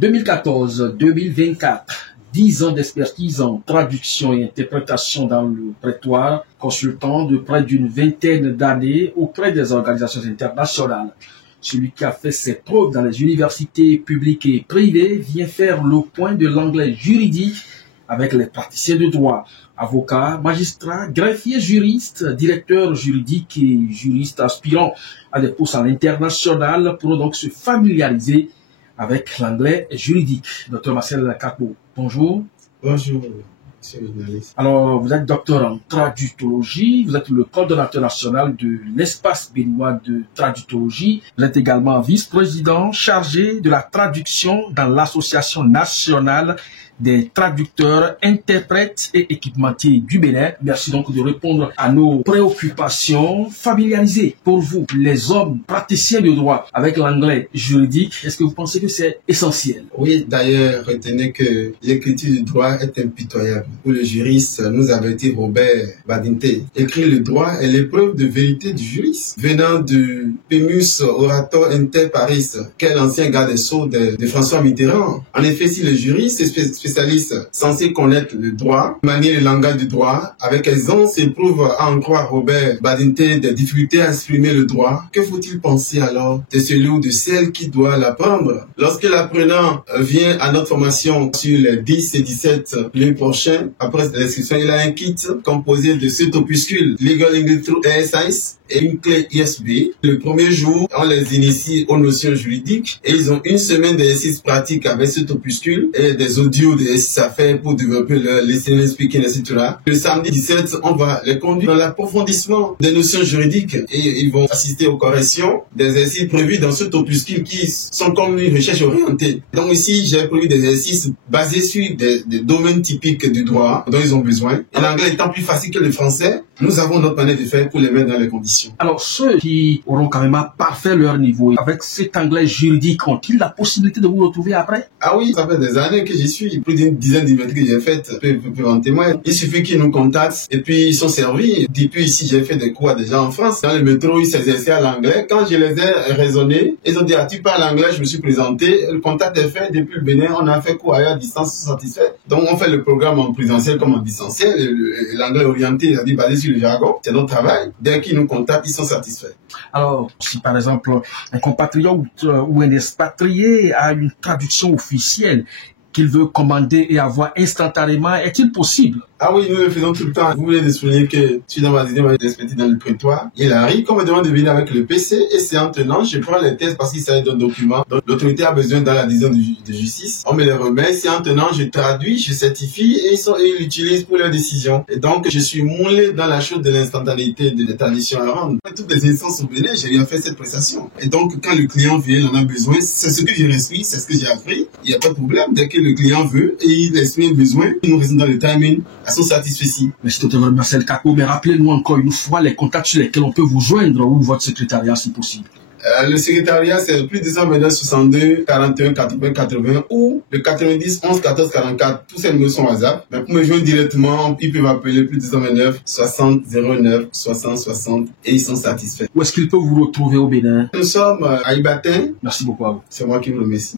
2014-2024, 10 ans d'expertise en traduction et interprétation dans le prétoire, consultant de près d'une vingtaine d'années auprès des organisations internationales. Celui qui a fait ses preuves dans les universités publiques et privées vient faire le point de l'anglais juridique avec les praticiens de droit, avocats, magistrats, greffiers, juristes, directeurs juridiques et juristes aspirants à des postes à l'international pour donc se familiariser avec l'anglais juridique. Dr Marcel Kakpo, bonjour. Bonjour, monsieur le journaliste. Alors, vous êtes docteur en traductologie, vous êtes le coordonnateur national de l'espace béninois de traductologie. Vous êtes également vice-président chargé de la traduction dans l'association nationale des traducteurs, interprètes et équipementiers du Bénin. Merci donc de répondre à nos préoccupations. Familiariser pour vous, les hommes praticiens de droit, avec l'anglais juridique. Est-ce que vous pensez que c'est essentiel? Oui, d'ailleurs, retenez que l'écriture du droit est impitoyable. Pour le juriste, nous avertit Robert Badinter. Écrire le droit est l'épreuve de vérité du juriste. Venant du Primus Orator Inter Paris, quel ancien garde des Sceaux de François Mitterrand. En effet, si le juriste est spécialiste censé connaître le droit, manier le langage du droit, avec aisance éprouve à en croire Robert Badinter des difficultés à exprimer le droit, que faut-il penser alors de celui ou de celle qui doit l'apprendre? Lorsque l'apprenant vient à notre formation sur les 10 et 17 juillet prochain, après l'inscription, il a un kit composé de 7 opuscules, Legal English Through ASIS et une clé USB. Le premier jour, on les initie aux notions juridiques et ils ont une semaine d'exercices pratiques avec cet opuscule et des audios d'exercices à faire pour développer leur listening, speaking, etc. Le samedi 17, on va les conduire dans l'approfondissement des notions juridiques et ils vont assister aux corrections des exercices prévus dans cet opuscule qui sont comme une recherche orientée. Donc ici, j'ai prévu des exercices basés sur des domaines typiques du droit dont ils ont besoin. Et l'anglais étant plus facile que le français, nous avons notre manière de faire pour les mettre dans les conditions. Alors, ceux qui auront quand même à parfaire leur niveau, avec cet anglais juridique, ont-ils la possibilité de vous retrouver après? Ah oui, ça fait des années que j'y suis. Plus d'une dizaine d'emails que j'ai faites, peuvent en témoigner. Il suffit qu'ils nous contactent et puis ils sont servis. Depuis ici, j'ai fait des cours à des gens en France. Dans le métro, ils s'exerçaient à l'anglais. Quand je les ai raisonnés, ils ont dit, ah, tu parles anglais, je me suis présenté. Le contact est fait. Depuis le Bénin, on a fait cours à distance, ils sont satisfaits. Donc, on fait le programme en présentiel comme en distanciel. L'anglais orienté, c'est-à-dire basé sur le jargon. C'est notre travail. Dès qu'ils nous contactent, ils sont satisfaits. Alors, si par exemple un compatriote ou un expatrié a une traduction officielle qu'il veut commander et avoir instantanément, est-il possible? Ah oui, nous le faisons tout le temps. Vous voulez de souligner que je suis dans ma d'expertise dans le prétoire. Il arrive qu'on me demande de venir avec le PC et c'est en tenant, je prends les tests parce qu'il s'agit d'un document dont l'autorité a besoin dans la décision de justice. On me les remet, c'est en tenant, je traduis, je certifie et ils l'utilisent pour leur décision. Et donc, je suis moulé dans la chose de l'instantanéité de la tradition à rendre. Toutes les instances au Bénin, j'ai bien fait cette prestation. Et donc, quand le client vient, il en a besoin, c'est ce que j'ai reçu, c'est ce que j'ai appris. Il n'y a pas de problème. Dès que le client veut et il exprime besoin, il nous reste dans le timing. Sont satisfaits. Merci Dr Marcel Kakpo, mais rappelez-nous encore une fois les contacts sur lesquels on peut vous joindre ou votre secrétariat si possible. Le secrétariat, c'est plus 229 62 41 80 80 ou le 90 11 14 44. Tous ces numéros sont WhatsApp. Mais pour me joindre directement, ils peuvent appeler plus 229 60 09 60 60 et ils sont satisfaits. Où est-ce qu'ils peuvent vous retrouver au Bénin? Nous sommes à Ibatin. Merci beaucoup à vous. C'est moi qui vous remercie.